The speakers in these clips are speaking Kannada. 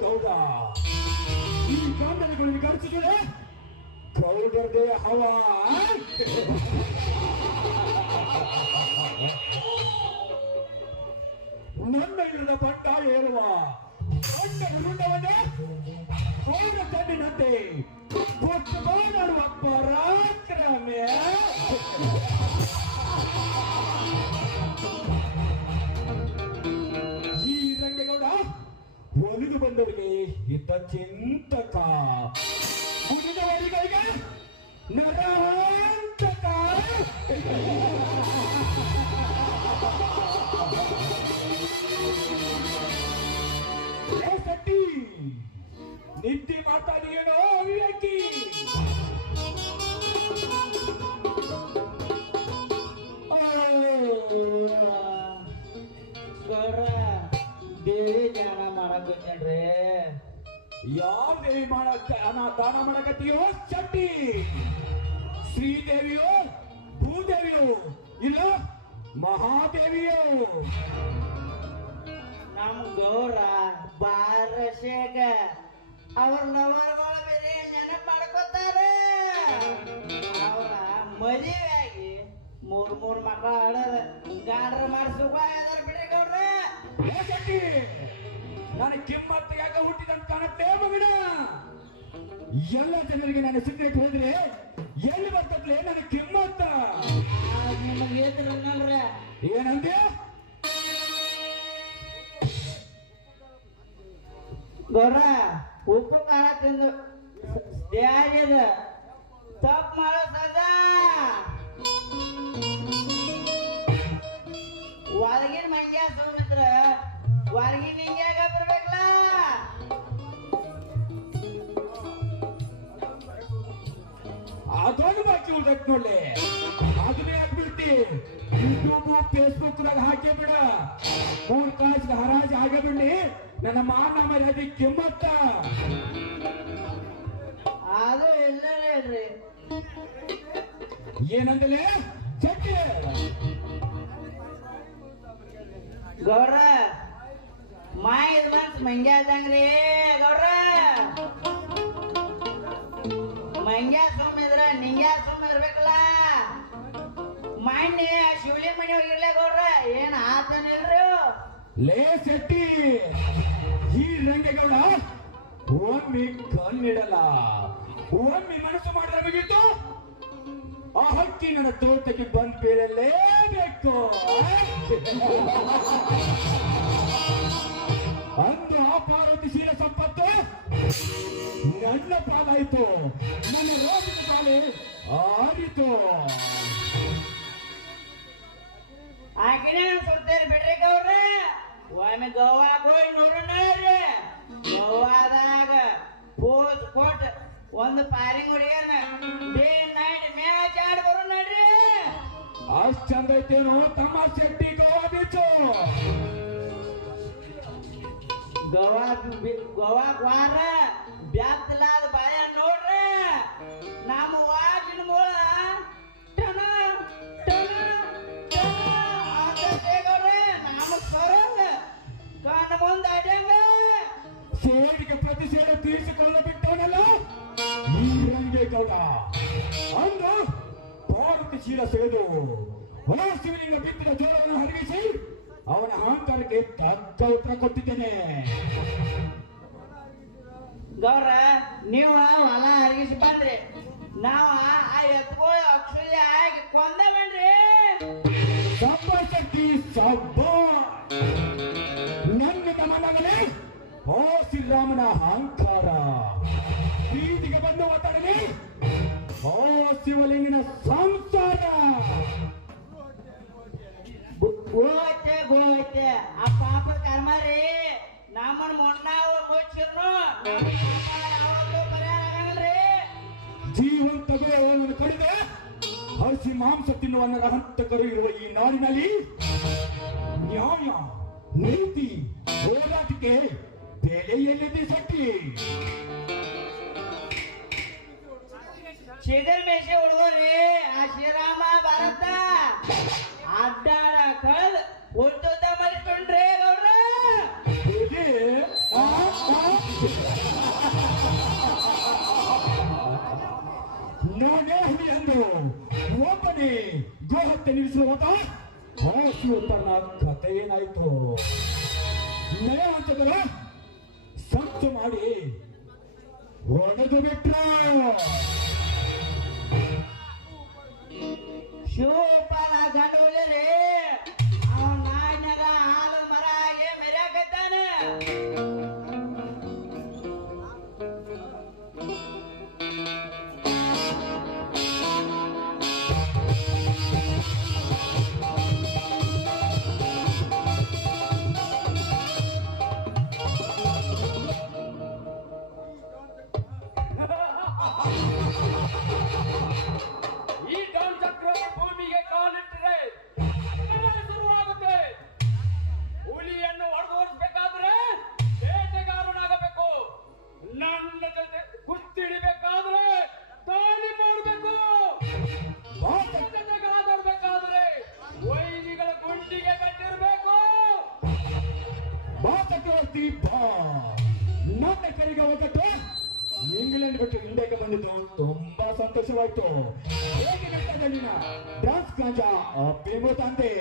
ಗೌಡ ಈ ಕಾಂಡಗಳನ್ನು ಕರೆಸಿದರೆ ಗೌಡರದೇ ಹವಾ. ನನ್ನ ಇಲ್ಲದ ಪಟ್ಟ ಹೇಳುವ ಗೌಡ ಕಣ್ಣಿನಂತೆ ಕೊಟ್ಟು ಮಾತಾಡುವ ಪರಾಕ್ರಮೆ. ಈ ರಂಗೇಗೌಡ ಒಲಿದು ಬಂದವರಿಗೆ ಹಿತ ಚಿಂತಕ, ಉಳಿದವರಿಗಳಿಗೆ ನರಾಂತಕ. ಸಟ್ಟಿ ನಿಂತಿ ಮಾಡ್ತಾ ಇದೆಯೇನೋ ವಿವೇಕಿ? ದೇವಿ ಧ್ಯಾನ ಮಾಡಕತ್ತೇನ್ರಿ. ಯಾವ ದೇವಿ ದಾನ ಮಾಡಕತ್ತೀಯೋ ಚಟ್ಟಿ? ಶ್ರೀದೇವಿಯೋ, ಭೂದೇವಿಯೋ, ಇಲ್ಲ ಮಹಾದೇವಿಯೋ? ನಮ್ ಗೌರ ಬಾರಶೇಗ ಅವ್ರ ಲವರ್ಗಳು ಬೇರೆ ನೆನಪು ಮಾಡ್ಕೊತಾರೆ. ಅವರ ಮದುವೆಯಾಗಿ ಮೂರ್ ಮಕ್ಕಳು ಆಡೋದು ಗಾಡ್ರ ಮಾಡಿಸುವ ಬಿಡ್ರಿ ಗೌಡ್ರ. ಚಟ್ಟಿ ನಾನು ಕಿಮ್ಮತ್ತು ಯಾಕೆ ಹುಟ್ಟಿದಂತ ಕಾಣುತ್ತೆ ಮಗನ. ಎಲ್ಲ ಜನರಿಗೆ ನಾನು ಸಿಗ್ರೆಟ್ ಹೋದ್ರೆ ಎಲ್ಲಿ ಬರ್ತದ್ಲೆ ನನ್ನ ಕಿಮ್ಮತ್ತ? ನಿಮಗೆ ಹೇಳ್ತಿರಲ್ರ ಏನಂದೆ? ಗೌರ ಉಪ್ಪು ಖಾರ ತಿಂದು ದೇಹಾಗ್ಯದ ತಪ್ಪು ಮಾಡೋ ಸದಾ ಹೊರಗಿನ ಮಂಗ್ಯ ಸುಮಿತ್ರ ಹೊರಗಿನ ಹಿಂಗ್ಯಾಗ ಬರ್ಬೇಕಲ್ಲ. ಅದೊಂದು ಬಾಕಿ ಉಳ್ದೈತ್ ನೋಡ್ಲಿ, ಅದನ್ನೇ ಆಗ್ಬಿಡ್ತಿ. ಯೂಟ್ಯೂಬ್ ಫೇಸ್ಬುಕ್ ದಾಗ ಹಾಕಿ ಬಿಡ, 3 ಕಾಸಿಗೆ ಹರಾಜ್ ಹಾಗೆ ಬಿಡ್ಲಿ. ನನ್ನ ಮಾನ ಮರ್ಯಾದೆ ಕಿಮ್ಮತ್ತ ಅದು ಎಲ್ಲರೂ ಹೇಳ್ರಿ. ಏನಂದಲೇ ಚಟ್ಟಿ? ಗೌರ ಮಾಯಿದ ಮನ್ಸ್ ಮಂಗ್ಯ ಆದಂಗ್ರಿ ಗೌರ. ಮಂಗ್ಯ ಸುಮ್ಮಿದ್ರ ನಿಂಗ್ಯ ಸುಮ್ಮ ಇರ್ಬೇಕಲ್ಲ. ಮಾನ್ಯ ಶಿವಲಿ ಮನೆ ಹೋಗಿರ್ಲ ಗೌಡ್ರ, ಏನ್ ಆತನಿಲ್ರಿ? ಲೇ ಶೆಟ್ಟಿ, ಈ ರಂಗೇಗೌಡ ಒಮ್ಮೆ ಕಣ್ಣಿಡಲ್ಲ, ಒಮ್ಮೆ ಮನಸ್ಸು ಮಾಡಿದ್ರೆ ಮುಗಿತು ಆ ಹಕ್ಕಿ ನನ್ನ ತೋಟಕ್ಕೆ ಬಂದ್ ಬೀಳಲೇಬೇಕು. ಅಂದು ಆ ಪಾರ್ವತಿ ಶೀಲ ಸಂಪತ್ತು ನನ್ನ ಪಾಲಾಯಿತು, ನನ್ನ ರೋಗದ ಪಾಲೆ ಆರಿತು. ಆಕಿನ ಸುಡ್ತೇರಿ ಬಿಡ್ರಿ ಗೌಡ್ರ. ಒಮ್ಮೆ ಗೋವಾಗ ಹೋಗಿ ನೋಡೋಣ. ಗೋವಾದಾಗ ಪೋಸ್ ಕೊಟ್ಟು ಒಂದು ಪಾರಿಂಗ್ ಹುಡುಗನ ಡೇ ನೈಟ್ ಮ್ಯಾಚ್ ಆಡಿ ಬರೋಣ ನೋಡ್ರಿ. ಅಷ್ಟ್ ಚಂದ ಐತೇನೋ ತಮ್ಮ ಶೆಟ್ಟಿ ಗೋವಾ ಬೀಚು? ಗೋವಾಕ್ ವಾರ ಬ್ಯಾತ್ತಲಾದ ಬಾಯ ನೋಡ್ರಿ. ನಮ್ಮ ವಾಜಿನ ಮೂಳ ಟನ ಟನ ಟನ ಅಂತ ನಮ್ಮ ಸರಳ ಕಾಣ ಮುಂದೆ ಅಡ್ಯಂಗ ಸೇಡಿಗೆ ಪ್ರತಿಷೇಧ ತೀರಿಸಿಕೊಳ್ಳ ಬಿಟ್ಟವನಲ್ಲ ಈ ರಂಗೇಗೌಡ. ಅಂದು ಪಾರ್ವತಿ ಶೀಲ ಸೆಳೆದು ಶಿವಲಿಂಗ ಬಿತ್ತಿದ ಜೋಳವನ್ನು ಹರಿಗಿಸಿ ಅವನ ಅಹಂಕಾರಕ್ಕೆ ತಕ್ಕ ಉತ್ತರ ಕೊಟ್ಟಿದ್ದೇನೆ. ಗೌರ ನೀವು ಹೊಲ ಹರಿಗಿಸಿ ಬಂದ್ರಿ, ನಾವ ಆ ಎತ್ಕೊಳ್ಳೋ ಅಕ್ಷುಲ್ಯ ಆಗಿ ಕೊಂದ ಬನ್ರಿ. ಶಾಬಾಷ್. ನನ್ನ ಗಮನದಲ್ಲಿ ಓ ಶ್ರೀರಾಮನ ಅಹಂಕಾರ ಬೀದಿಗೆ ಬಂದು ಒತ್ತಡಲಿ ಓ ಶಿವಲಿಂಗನ ಸಂಸಾರ. ಗೋಯ್ತೆ ಆ ಪಾಪ ಕರ್ಮ ರೀ ನಮ್ಮನ್ ಮೊನ್ನ ಮುಚ್ಚಿರ್ನು ಯಾವತ್ತೂ ಪರಿಹಾರ ಆಗಲ್ರಿ. ಜೀವಂತ ಗೋವನ್ನು ಕಡಿದ ಹಸಿ ಮಾಂಸ ತಿನ್ನುವ ರಹಂತಕರು ಇರುವ ಈ ನಾಡಿನಲ್ಲಿ ನ್ಯಾಯ ನೀತಿ ಹೋರಾಟಕ್ಕೆ ಬೆಲೆ ಎಲ್ಲಿದೆ ಸಟ್ಟಿ. ಚಿಗರ್ ಮೇಷೆ ಹುಡುಗರಿ ಆ ಶ್ರೀರಾಮ ಭಾರತ ಅಡ್ಡಾಡ ಕಳ್ ಉದ್ದ ಮರಿಕೊಂಡ್ರಿ ಗೌಡ್ರ. ನೋಡೇ ಹುಲಿ ಅಂದು ಒಬ್ಬನೇ ಗೋಹತ್ಯೆ ನಿಲ್ಲಿಸುವಂತ ತನ್ನ ಕಥೆ ಏನಾಯ್ತು? ನಯವಂಚಕರ ಸಂಚು ಮಾಡಿ ಹೊಡೆದು ಬಿಟ್ರ. ಶಿವಪಾಲ ಗಂಡ ಹುಲಿರಿ ಅವ ನಾಯಿನಾಗ ಹಾಲು ಮರ ಆಗಿ ಮೆರ್ಯಾಕತ್ತಾನೆ. ಈ ಡಾನ್ ಚಕ್ರವರ್ತಿ ಭೂಮಿಗೆ ಕಾಲಿಟ್ಟರೆ ಶುರುವಾಗುತ್ತೆ. ಹುಲಿಯನ್ನು ಹೊಡೆದೋಡಿಸ್ಬೇಕಾದ್ರೆ ಬೇಟೆಗಾರನಾಗಬೇಕು. ನನ್ನ ಜೊತೆ ಕುಸ್ತಿಡಿಬೇಕಾದ್ರೆ ತಾಳಿ ಮಾಡಬೇಕು. ಜಗಾಡಬೇಕಾದ್ರೆ ವೈರಿಗಳ ಗುಂಡಿಗೆ ಕಟ್ಟಿರಬೇಕು. ಬಾ ಚಕ್ರವರ್ತಿ ಬಾ. ನನ್ನ ಕರೆಗೆ ಹೋಗಟ್ಟು ಇಂಗ್ಲೆಂಡ್ ಬಿಟ್ಟು ಇಂಡಿಯಾಗೆ ಬಂದಿದ್ದು ತುಂಬಾ ಸಂತೋಷವಾಯ್ತು. ಹೇಗೆ ಬೆಟ್ಟದಲ್ಲಿನ ಡ್ರಾನ್ಸ್ ಗಾಂಜಾ ಅಪ್ಪಿಂಬು ತಂದೆ.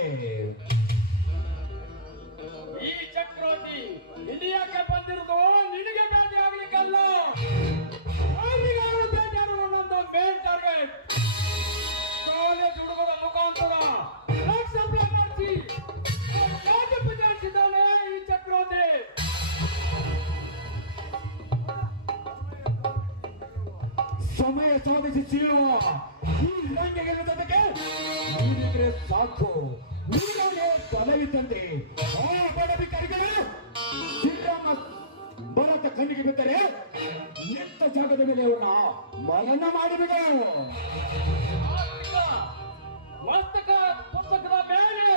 ಈ ಚಕ್ರವರ್ತಿ ಇಂಡಿಯಾಕ್ಕೆ ಬಂದಿರುವುದು ನಿನಗೆ ಭೇಟಿ ಆಗ್ಲಿಕ್ಕಲ್ಲ, ವೈರಿಗಾರರು ಭೇಟಿಯಾಡುವ ನನ್ನದು ಮೇನ್ ಟಾರ್ಗೆಟ್. ಕಾಲೇಜ್ ಹುಡುಗರ ಮುಖಾಂತರ ಸಪ್ಲೈ ಮಾಡಿಸಿ ರಾಜ್ಯ ಪ್ರಜಾಯಿಸಿದ್ದಾನೆ ಈ ಚಕ್ರವರ್ತಿ. ಸಮಯ ಸಾಧಿಸಿ ಸೀಳುವ ಈ ಲಂಗೆಗಳ ಜೊತೆಗೆ ನೀರಿದ್ರೆ ಸಾಕು. ನೀರಾಗೆ ತಲೆಯಿದ್ದಂತೆ ಆ ಬಡಬಿಕರಿಗಳ ಶ್ರೀರಾಮ ಭರತ ಕಣ್ಣಿಗೆ ಬಿದ್ದರೆ ನಿಂತ ಜಾಗದ ಮೇಲೆ ಅವನ್ನ ಮರಣ ಮಾಡಿಬಿಡು. ಮಸ್ತಕ ಪುಸ್ತಕದ ಮೇಲೆ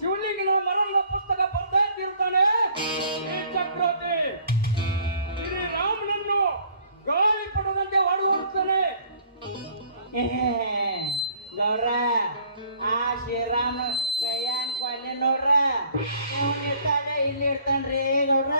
ಶಿವಲಿಂಗನ ಮರಣದ ಪುಸ್ತಕ ಬರ್ತಾ ಇರ್ತಾನೆ ಈ ಚಕ್ರವರ್ತಿ. ಶ್ರೀರಾಮನನ್ನು ಗಾಳಿ ಪಡದಂತೆ ಹೊಡೆದುತ್ತಾನೆ. ಗೌಡ್ರ ಆ ಶ್ರೀರಾಮ ಕೈಯಾನ್ ಕೊಲ್ಲಿ ನೋಡ್ರ ಇವನ್ ಇರ್ತಾನೆ ಇಲ್ಲಿ ಇರ್ತಾನ್ರಿ ಗೌಡ್ರ.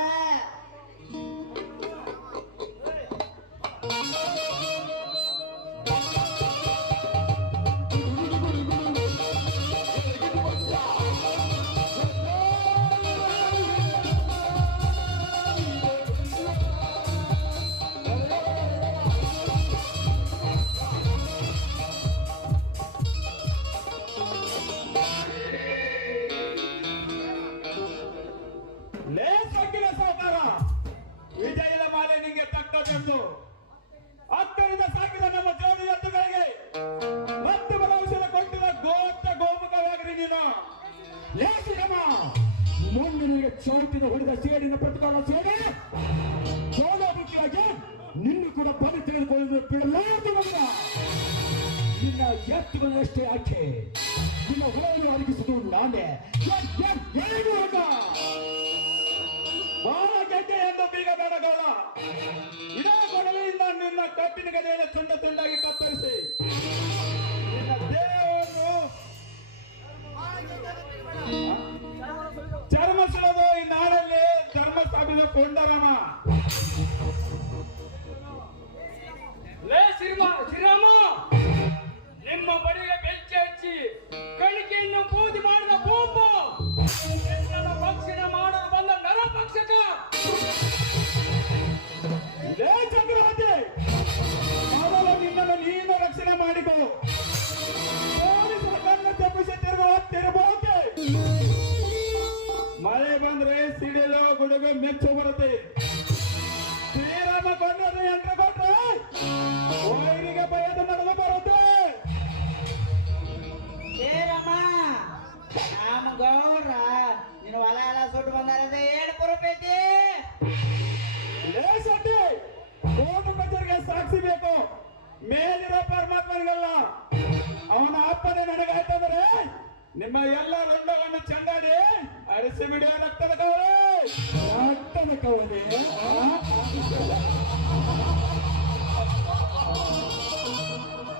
ಲೇಸಕ್ಕಿನ ಸಹಕಾರ ವಿಜಯದ ಮಾಲೆ ನಿಂಗೆ ತಕ್ಕದ್ದು. ಅತ್ತರಿಂದ ಸಾಕಿದ ನಮ್ಮ ಜೋಡಿ ಎತ್ತುಗಳಿಗೆ ಮತ್ತು ಬಲೌಷಧ ಕೊಟ್ಟಿರುವ ಗೋಮುಖವಾಗ್ರಿ ನೀನು. ಲೇಸಿರಮ ಮುಂದೆ ನಿನಗೆ ಚೌಟಿನ ಹೊಡೆದ ಸೇಡಿನ ಪ್ರತಿಕಾರ ಸೇರಿ ಸೋಲಾಬುಕ್ಕಿಯಾಗಿ ನಿನ್ನೂ ಕೂಡ ಬಲಿ ತೆಗೆದುಕೊಳ್ಳಲು ಬಿಡಲಾರದು. ಮಗ ನಿನ್ನ ಎತ್ತುಗಳಷ್ಟೇ ಆಕೆ ನಿನ್ನ ಹೊಳೆಯನ್ನು ಅರಗಿಸುವುದು ನಾನೇ. ಏನು ಮಗ ಬಾಳ ಗೆಡ್ಡೆ ಎಂದು ಬೀಗ ಬೇಡ ಗೌಡ. ಇದೇ ಕೊಡಲಿಯಿಂದ ನಿನ್ನ ಕಬ್ಬಿನ ಗದೆಯನ್ನು ತುಂಡ ತುಂಡಾಗಿ ಕತ್ತರಿಸಿ ನಿನ್ನ ದೇಹವನ್ನು ಚರ್ಮ ಸುಳದು ಈ ನಾಡಲ್ಲಿ ಧರ್ಮ ಸ್ಥಾಪಿಸಿದ ಕೊಂಡರಮ. ಲೇ ಶ್ರೀರಾಮ, ನಿಮ್ಮ ಬಡಿಗೆ ಬೆಂಕಿ ಹಚ್ಚಿ ಕಣಿಕೆಯನ್ನು ಬೂದಿ ಮಾಡಿದ ಭೂಪು ನನ್ನ ಭಕ್ಷಣ ಮಾಡಲು ಬಂದ ನರಭಕ್ಷಕ. ಲೇ ಚಕ್ರವರ್ತಿ, ಮೊದಲು ನಿನ್ನನ್ನು ನೀನು ರಕ್ಷಣೆ ಮಾಡಿಕೋ. ನಿಮ್ಮ ಎಲ್ಲ ರಂಗವನ್ನು ಚೆಂಡಾಡಿ ಅರಿಸಿ ಬಿಡುವ ರಕ್ತದ ಕವಲೆ. ರಕ್ತದ ಕವಲೆ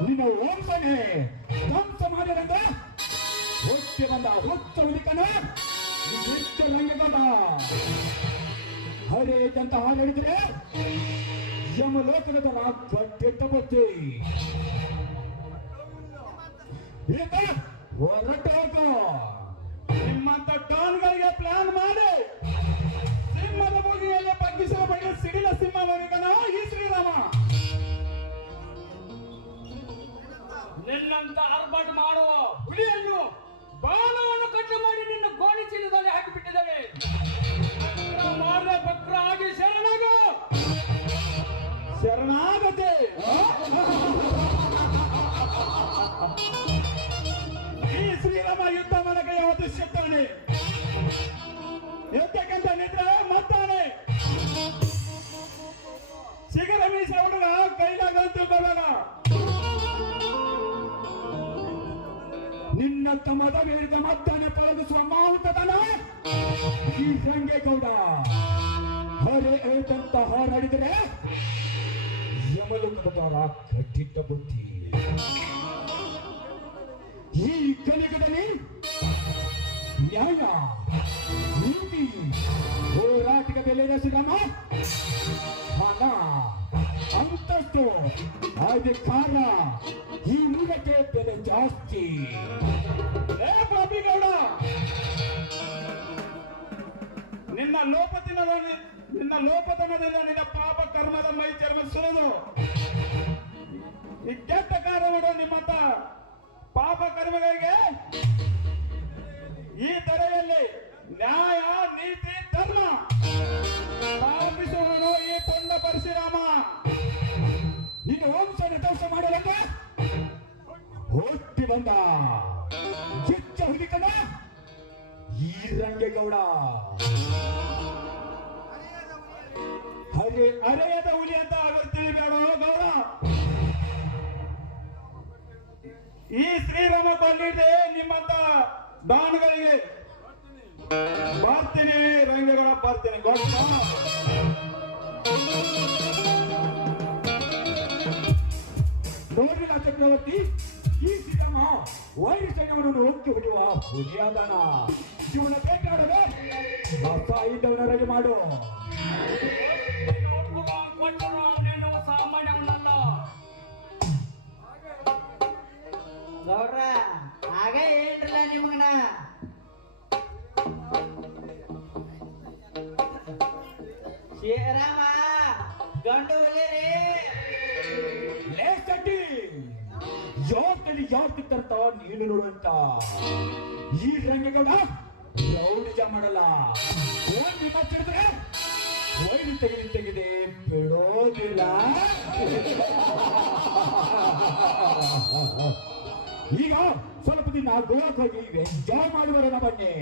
ನಿನ್ನ ವಂಶನೇ ಧ್ವಂಸ ಮಾಡಿದಂಗ ಹೊಟ್ಟೆ ಬಂದ ಹೊತ್ತ ಹುಡುಕನ ಹೆಚ್ಚು ರಂಗಗೊಂಡ ಹರೇ ಅಂತ ಹಾಡಿದ್ರೆ ಯಮಲೋಕದ ತರ ಗಟ್ಟೆಟ್ಟ ಬಚ್ಚಿ ಈಗ ಹೊರಟ ಹೋಗು. ನಿಮ್ಮಂತ ಡಾನ್ಗಳಿಗೆ ಪ್ಲಾನ್ ಮಾಡಿ ಸಿಂಹದ ಮುಗಿಯಲ್ಲಿ ಬಗ್ಗಿಸುವ ಬಗ್ಗೆ ಸಿಡಿಲ ಸಿಂಹ ಮಗನ ಈ ಶ್ರೀರಾಮ. ನಿನ್ನಂತ ಆರ್ಭಟ ಮಾಡುವ ಹುಲಿಯನ್ನು ಬಾಣವನ್ನು ಕಟ್ಟು ಮಾಡಿ ನಿನ್ನ ಗೋಣಿ ಚೀಲದಲ್ಲಿ ಹಾಕಿಬಿಟ್ಟಿದ್ದೇವೆ. ಮಾರ್ಗ ಬಕ್ರ ಆಗಿ ಶರಣಾಗು. ಶರಣಾಗತೆ ಈ ಶ್ರೀರಾಮ ಯುದ್ಧ ಮಾಡಕ್ಕೆ ಯಾವತ್ತು ಶಕ್ತಾನೆ ಯುದ್ಧಕ್ಕಂತ ನಿದ್ರೆ ಮತ್ತಾನೆ ಶಿಖರ ಮೀಸ ಹುಡುಗ ಕೈಲಾಗಂತೂ ಬರೋಣ. ನಿನ್ನ ತಮ್ಮದ ವಿರುದ್ಧ ಮತ್ತಾನೆ ಪಳಗಿಸುವ ಮಾಹುತದನ ಈ ಗೌಡ ಹರೇ ಏತಂತ ಹಾರಾಡಿದರೆ ಯಮಲೋಕದ ದ್ವಾರ ಕಟ್ಟಿಟ್ಟ ಬುದ್ಧಿ. ಈ ಕಲಿಯುಗದಲ್ಲಿ ನ್ಯಾಯ ನೀತಿ ಹೋರಾಟದ ಬೆಲೆ ಶ್ರೀರಾಮ ಹಣ ಅಂತಸ್ತು ಅಧಿಕಾರ ಈ ಮೂರಕ್ಕೆ ಬೆಲೆ ಜಾಸ್ತಿ. ಏ ಬಾಬಿಗೌಡ, ನಿನ್ನ ಲೋಪತನದಿಂದ ನಿನ್ನ ಪಾಪ ಕರ್ಮದ ಮೈ ಚರ್ಮ ಸುರಿದು ಈ ಕೆಟ್ಟ ಕಾರ್ಯ ಮಾಡುವ ನಿಮ್ಮಂತ ಪಾಪ ಕರ್ಮಗಳಿಗೆ ಈ ತರೆಯಲ್ಲಿ ನ್ಯಾಯ ನೀತಿ ಧರ್ಮ ಸ್ಥಾಪಿಸುವನು ಈ ಪೊಂಡ ಪರಶುರಾಮ. ನೀನು ವಂಶ ನಿರ್ದೋಷ ಮಾಡಲಂತ ಹೊಟ್ಟಿ ಬಂದ ಕಿಚ್ಚ ಹುಡುಕನ ಈ ರಂಗೇಗೌಡ ಅರೆಯದ ಹುಲಿ ಅಂತ ಆಗುತ್ತೀವಿ ಬೇಡ ಗೌಡ. ಈ ಶ್ರೀರಾಮ ಕೊಂಡಿದ್ದೆ ನಿಮ್ಮಂತ ಡಾನ್ಗಳಿಗೆ ಬರ್ತೀನಿ ರಂಗೇಗೌಡ ಬರ್ತೀನಿ ಗೊತ್ತ. ನೋಡಿಲ್ಲ ಚಕ್ರವರ್ತಿ, ಈ ಶ್ರೀರಾಮ ವೈರಿ ಸೈನ್ಯವನ್ನು ಹೊತ್ತು ಹೊಡೆಯುವ ಹುಲಿಯಾದಾನ. ಜೀವನ ಬೇಕಾಡದೆ ಇದ್ದವನ ರಜೆ ಮಾಡು. ಅವನೇನು ಸಾಮಾನ್ಯವನಲ್ಲ. ಗೌಡ್ರ ಹಾಗೆ ಏನ್ರಲ್ಲ ನಿಮಗನ ಶ್ರೀರಾಮ ಗಂಡು ಹುಲಿರಿ ಯಾರು ತಿಂತಾರ ನೀನು ನೋಡುವಂತ ಈ ರಂಗೇಗೌಡ ರೌಡಿಜ ಮಾಡಲ್ಲ. ಓದಿ ಮಾತಾಡಿದ್ರೆ ಓಡಿ ತೆಗೆದೆ ಬಿಡೋದಿಲ್ಲ. ಈಗ ಸ್ವಲ್ಪ ದಿನ ಗೋವಾಕ್ ಹೋಗಿ ಎಂಜಾಯ್ ಮಾಡಿ ಬರೋಣ ಬನ್ನಿ.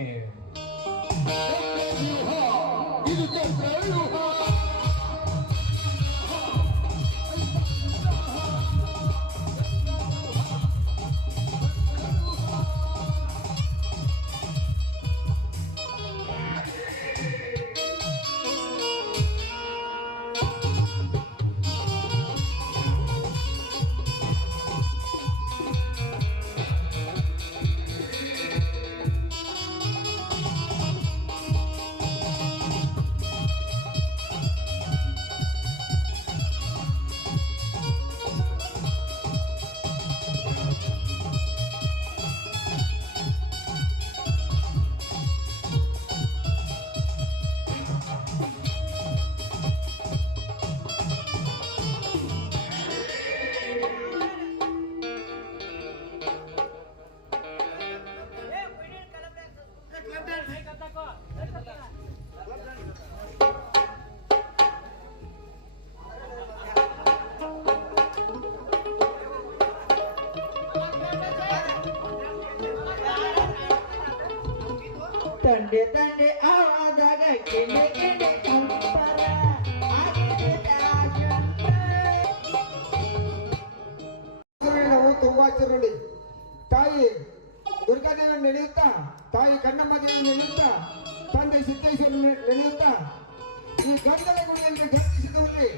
ತಂಡೆ ತಂಡೆ ಆವಾದಾಗ ಕೆಂಡೆ ಕೆಂಡೆ ಕಂಪರ ನಾವು ತುಂಬಾ ಚಿರುಳಿ ತಾಯಿ ದುರ್ಗಾದೇವಿ ನಡೆಯುತ್ತಾ, ತಾಯಿ ಕಣ್ಣಮ್ಮ ದೇವಿ ನಡೆಯುತ್ತಾ, ತಂದೆ ಸಿದ್ದೇಶ್ವರ ನಡೆಯುತ್ತಾ ಈ ಗಂಧದ ಗುಡಿಯಲ್ಲಿ ಗರ್ಜಿಸಿದವರಲ್ಲಿ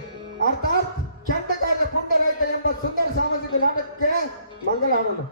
ಅರ್ಥಾತ್ ಚಂಡಕಾರ್ಯ ಪುಂಡರಾಯ್ತ ಎಂಬ ಸುಂದರ ಸಾಮಾಜಿಕ ನಾಟಕಕ್ಕೆ ಮಂಗಲ ಹಾಡೋಣ.